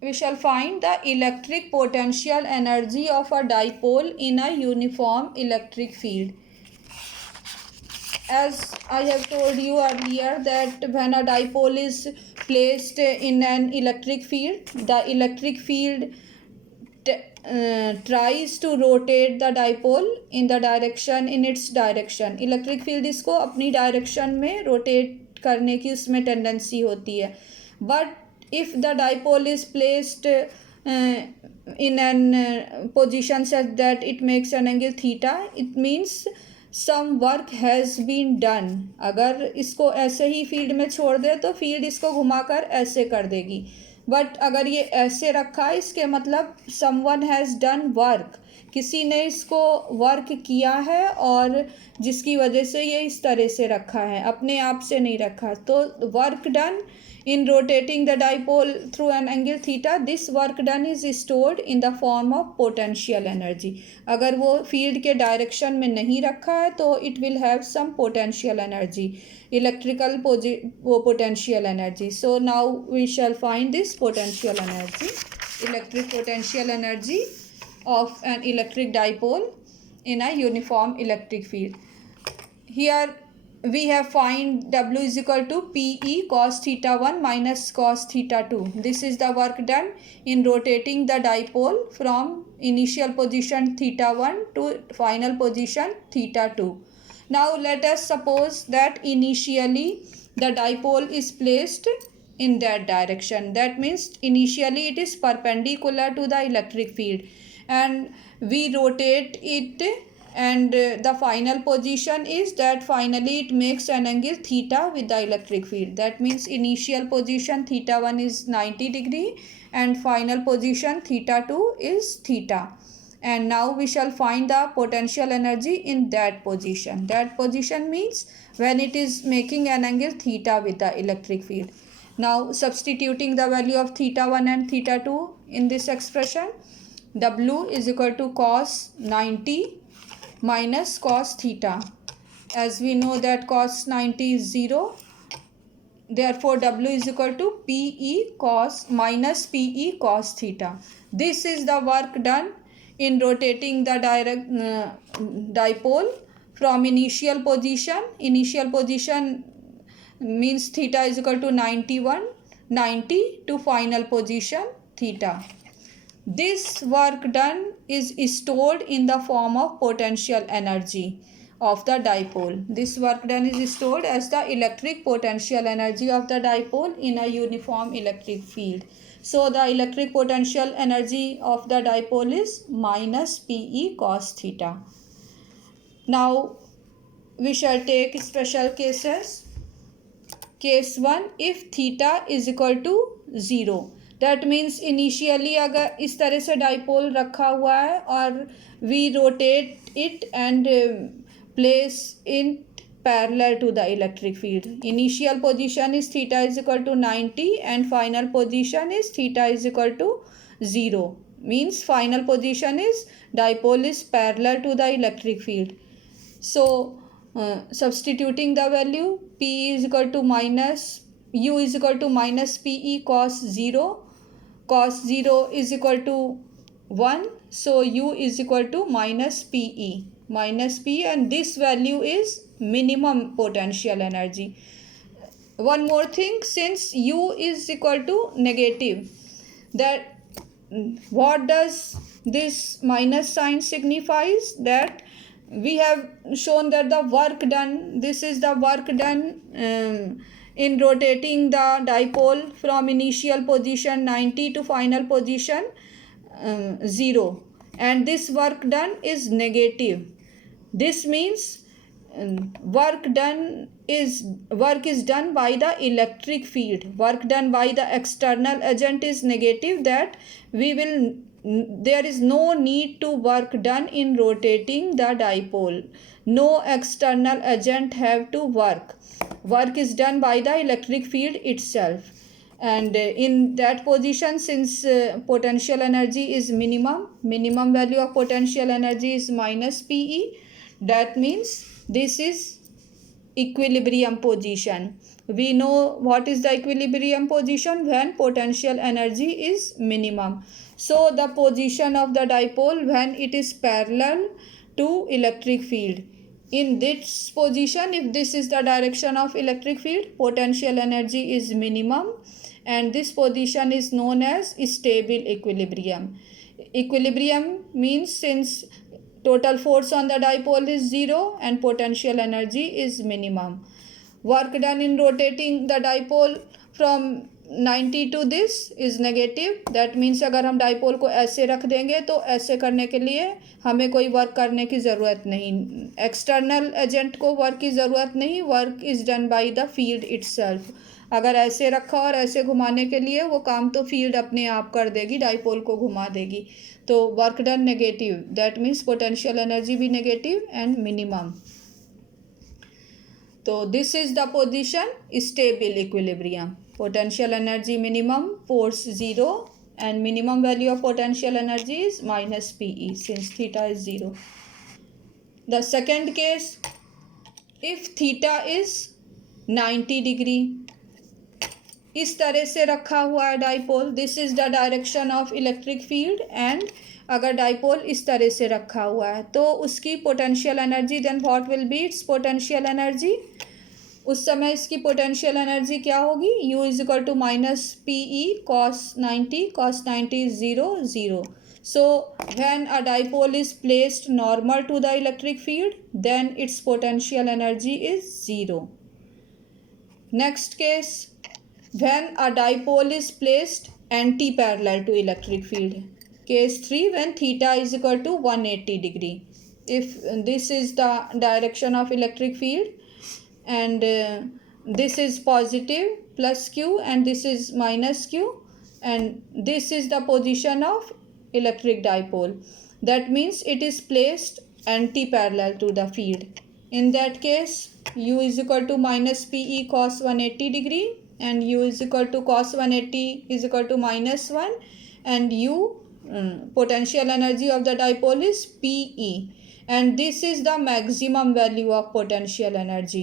we shall find the electric potential energy of a dipole in a uniform electric field. As I have told you earlier that when a dipole is placed in an electric field, the electric field tries to rotate the dipole in its direction. Electric field इसको अपनी direction में rotate करने की उसमें tendency होती है. But if the dipole is placed in an position such that it makes an angle theta, it means some work has been done. अगर इसको ऐसे ही फील्ड में छोड़ दे तो फील्ड इसको घुमाकर ऐसे कर देगी. बट अगर ये ऐसे रखा है इसके मतलब समवन हैज़ डन वर्क, किसी ने इसको वर्क किया है और जिसकी वजह से ये इस तरह से रखा है, अपने आप से नहीं रखा. तो work done in rotating the dipole through an angle theta, this work done is stored in the form of potential energy. अगर वो फील्ड के डायरेक्शन में नहीं रखा है तो it will have some potential energy, electrical potential energy. So now we shall find this potential energy, electric potential energy of an electric dipole in a uniform electric field. Here we have find W is equal to PE cos theta 1 minus cos theta 2. This is the work done in rotating the dipole from initial position theta 1 to final position theta 2. Now let us suppose that initially the dipole is placed in that direction. That means initially it is perpendicular to the electric field and we rotate it, and the final position is that finally it makes an angle theta with the electric field. That means initial position theta 1 is 90 degree and final position theta 2 is theta. And now we shall find the potential energy in that position. That position means when it is making an angle theta with the electric field. Now substituting the value of theta 1 and theta 2 in this expression, W is equal to cos 90 minus cos theta. As we know that cos 90 is 0, therefore W is equal to PE cos minus PE cos theta. This is the work done in rotating the dipole from initial position. Initial position means theta is equal to 90 to final position theta. This work done is stored in the form of potential energy of the dipole. This work done is stored as the electric potential energy of the dipole in a uniform electric field. So the electric potential energy of the dipole is minus PE cos theta. Now we shall take special cases. Case 1, if theta is equal to 0. That means initially अगर इस तरह से dipole रखा हुआ है और we rotate it and place it parallel to the electric field. Initial position is theta is equal to 90 and final position is theta is equal to 0. Means final position is dipole is parallel to the electric field. So substituting the value, P is equal to minus U is equal to minus PE cos 0. Cos 0 is equal to 1. So U is equal to minus PE. Minus P, and this value is minimum potential energy. One more thing, since U is equal to negative, that what does this minus sign signifies? That we have shown that the work done, this is the work done in rotating the dipole from initial position 90 to final position 0, and this work done is negative. This means work is done by the electric field. Work done by the external agent is negative, that there is no need to work done in rotating the dipole. No external agent have to work. Work is done by the electric field itself. And in that position, since potential energy is minimum value of potential energy is minus PE, that means this is equilibrium position. We know what is the equilibrium position when potential energy is minimum. So the position of the dipole when it is parallel to electric field. In this position, if this is the direction of electric field, potential energy is minimum, and this position is known as stable equilibrium. Equilibrium means since total force on the dipole is zero and potential energy is minimum. Work done in rotating the dipole from 90 to this is negative. That means अगर हम dipole को ऐसे रख देंगे तो ऐसे करने के लिए हमें कोई वर्क करने की ज़रूरत नहीं, एक्सटर्नल एजेंट को वर्क की ज़रूरत नहीं, work is done by the field itself. अगर ऐसे रखा और ऐसे घुमाने के लिए वो काम तो फील्ड अपने आप कर देगी, डाइपोल को घुमा देगी. तो work done negative, that means potential energy भी नेगेटिव एंड मिनिमम. तो this is the position stable equilibrium. Potential energy minimum, force 0, and minimum value of potential energy is minus PE since theta is 0. The second case, if theta is 90 degree, इस तरह से रखा हुआ है dipole, this is the direction of electric field, and अगर dipole इस तरह से रखा हुआ है तो उसकी potential energy, then what will be its potential energy. उस समय इसकी पोटेंशियल एनर्जी क्या होगी, U is equal to minus P E cos 90 is 0. So when a dipole is placed normal to the electric field, then its potential energy is 0. Next case, when a dipole is placed anti-parallel to electric field. Case 3, when theta is equal to 180 degree. If this is the direction of electric field and this is positive plus q and this is minus q, and this is the position of electric dipole, that means it is placed anti-parallel to the field. In that case, u is equal to minus pe cos 180 degree and u is equal to cos 180 is equal to minus 1, and potential energy of the dipole is PE, and this is the maximum value of potential energy,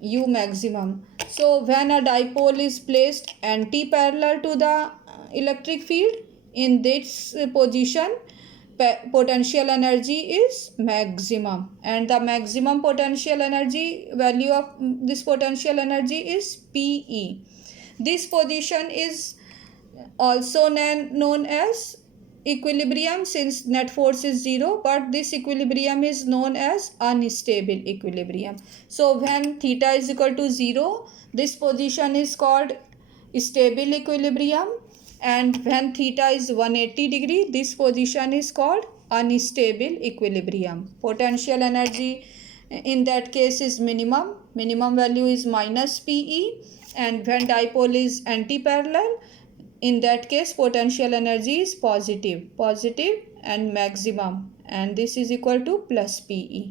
U maximum. So when a dipole is placed anti-parallel to the electric field, in this position potential energy is maximum, and the maximum potential energy value of this potential energy is PE. This position is also known as equilibrium since net force is 0, but this equilibrium is known as unstable equilibrium. So when theta is equal to 0, this position is called stable equilibrium, and when theta is 180 degree, this position is called unstable equilibrium. Potential energy in that case is minimum value is minus PE, and when dipole is anti-parallel, in that case potential energy is positive and maximum, and this is equal to plus PE.